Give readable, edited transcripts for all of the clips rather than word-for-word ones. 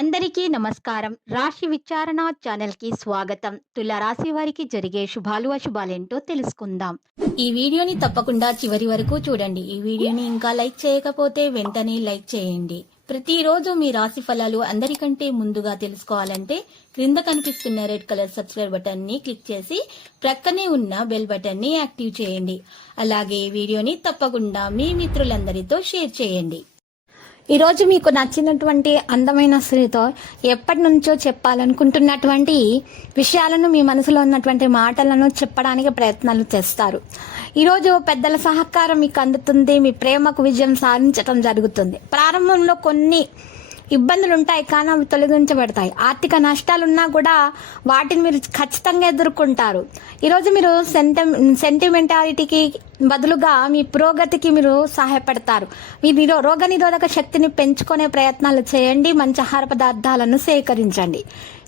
అందరికీ నమస్కారం. రాశి విచారణ ఛానల్‌కి స్వాగతం. తుల రాశి వారికి జరిగే శుభాలు, అశుభాలేంటో తెలుసుకుందాం. ఈ వీడియోని తప్పకుండా చివరి వరకు చూడండి. ఈ వీడియోని ఇంకా లైక్ చేయకపోతే వెంటనే లైక్ చేయండి. ప్రతిరోజు మీ రాశి ఫలాలు అందరికంటే ముందుగా తెలుసుకోవాలంటే క్రింద కనిపిస్తున్న రెడ్ కలర్ సబ్స్క్రైబ్ బటన్ ని క్లిక్ చేసి ప్రక్కనే ఉన్న బెల్ బటన్ ని యాక్టివ్ చేయండి. అలాగే వీడియోని తప్పకుండా మీ మిత్రులందరితో షేర్ చేయండి. ఈరోజు మీకు నచ్చినటువంటి అందమైన స్త్రీతో ఎప్పటి నుంచో చెప్పాలనుకుంటున్నటువంటి విషయాలను మీ మనసులో ఉన్నటువంటి మాటలను చెప్పడానికి ప్రయత్నాలు చేస్తారు. ఈరోజు పెద్దల సహకారం మీకు అందుతుంది. మీ ప్రేమకు విజయం సాధించడం జరుగుతుంది. ప్రారంభంలో కొన్ని ఇబ్బందులు ఉంటాయి, కానీ అవి తొలగించబడతాయి. ఆర్థిక నష్టాలున్నా కూడా వాటిని మీరు ఖచ్చితంగా ఎదుర్కొంటారు. ఈరోజు మీరు సెంటిమెంటాలిటీకి బదులుగా మీ పురోగతికి మీరు సహాయపడతారు. మీ రోగ నిరోధక శక్తిని పెంచుకునే ప్రయత్నాలు చేయండి. మంచి ఆహార పదార్థాలను సేకరించండి.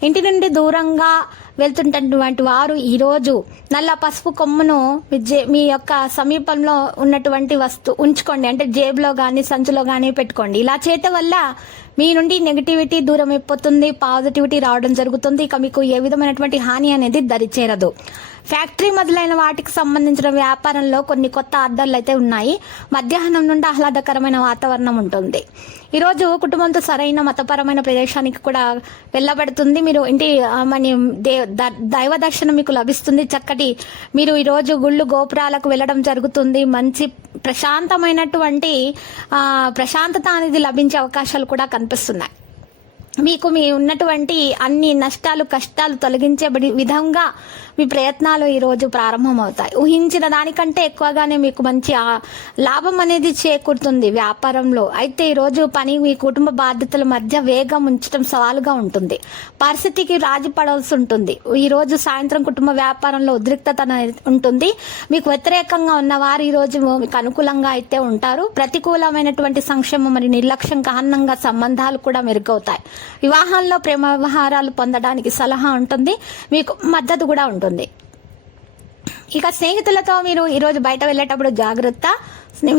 ఇంటి నుండి దూరంగా వెళ్తున్నటువంటి వారు ఈరోజు నల్ల పసుపు కొమ్మును మీ యొక్క సమీపంలో ఉన్నటువంటి ఉంచుకోండి. అంటే జేబులో కానీ సంచులో కానీ పెట్టుకోండి. ఇలా చేయటం వల్ల మీ నుండి నెగిటివిటీ దూరం అయిపోతుంది, పాజిటివిటీ రావడం జరుగుతుంది. ఇక మీకు ఏ విధమైనటువంటి హాని అనేది దరిచేరదు. ఫ్యాక్టరీ మొదలైన వాటికి సంబంధించిన వ్యాపారంలో కొన్ని కొత్త ఆర్డర్లు అయితే ఉన్నాయి. మధ్యాహ్నం నుండి ఆహ్లాదకరమైన వాతావరణం ఉంటుంది. ఈరోజు కుటుంబంతో సరైన మతపరమైన ప్రదేశానికి కూడా వెళ్ళబడుతుంది. మీరు ఇంటి దైవ దర్శనం మీకు లభిస్తుంది. చక్కటి మీరు ఈరోజు గుళ్ళు గోపురాలకు వెళ్ళడం జరుగుతుంది. మంచి ప్రశాంతమైనటువంటి ప్రశాంతత అనేది లభించే అవకాశాలు కూడా కనిపిస్తున్నాయి. మీకు మీ ఉన్నటువంటి అన్ని నష్టాలు కష్టాలు తొలగించే విధంగా మీ ప్రయత్నాలు ఈరోజు ప్రారంభమవుతాయి. ఊహించిన దానికంటే ఎక్కువగానే మీకు మంచి లాభం అనేది చేకూరుతుంది వ్యాపారంలో. అయితే ఈరోజు మీ కుటుంబ బాధ్యతల మధ్య వేగం ఉంచడం సవాలుగా ఉంటుంది. పరిస్థితికి రాజీ పడాల్సి ఉంటుంది. ఈరోజు సాయంత్రం కుటుంబ వ్యాపారంలో ఉద్రిక్తత ఉంటుంది. మీకు వ్యతిరేకంగా ఉన్నవారు ఈరోజు మీకు అనుకూలంగా అయితే ఉంటారు. ప్రతికూలమైనటువంటి సంక్షేమం మరియు నిర్లక్ష్యం కారణంగా సంబంధాలు కూడా మెరుగవుతాయి. వివాహాల్లో ప్రేమ వ్యవహారాలు పొందడానికి సలహా ఉంటుంది. మీకు మద్దతు కూడా ఉంటుంది. ఇక స్నేహితులతో మీరు ఈరోజు బయట వెళ్ళేటప్పుడు జాగ్రత్త.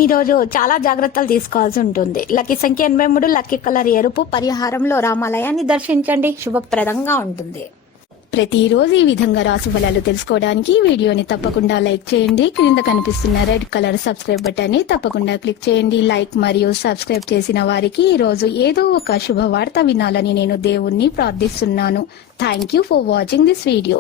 ఈరోజు చాలా జాగ్రత్తలు తీసుకోవాల్సి ఉంటుంది. లక్కీ సంఖ్య 83, లక్కీ కలర్ ఎరుపు. పరిహారంలో రామాలయాన్ని దర్శించండి, శుభప్రదంగా ఉంటుంది. ప్రతిరోజు ఈ విధంగా రాశి ఫలాలు తెలుసుకోవడానికి వీడియోని తప్పకుండా లైక్ చేయండి. క్రింద కనిపిస్తున్న రెడ్ కలర్ సబ్స్క్రైబ్ బటన్ ని తప్పకుండా క్లిక్ చేయండి. లైక్ మరియు సబ్స్క్రైబ్ చేసిన వారికి ఈ రోజు ఏదో ఒక శుభవార్త వినాలని నేను దేవుణ్ణి ప్రార్థిస్తున్నాను. Thank you for watching this video.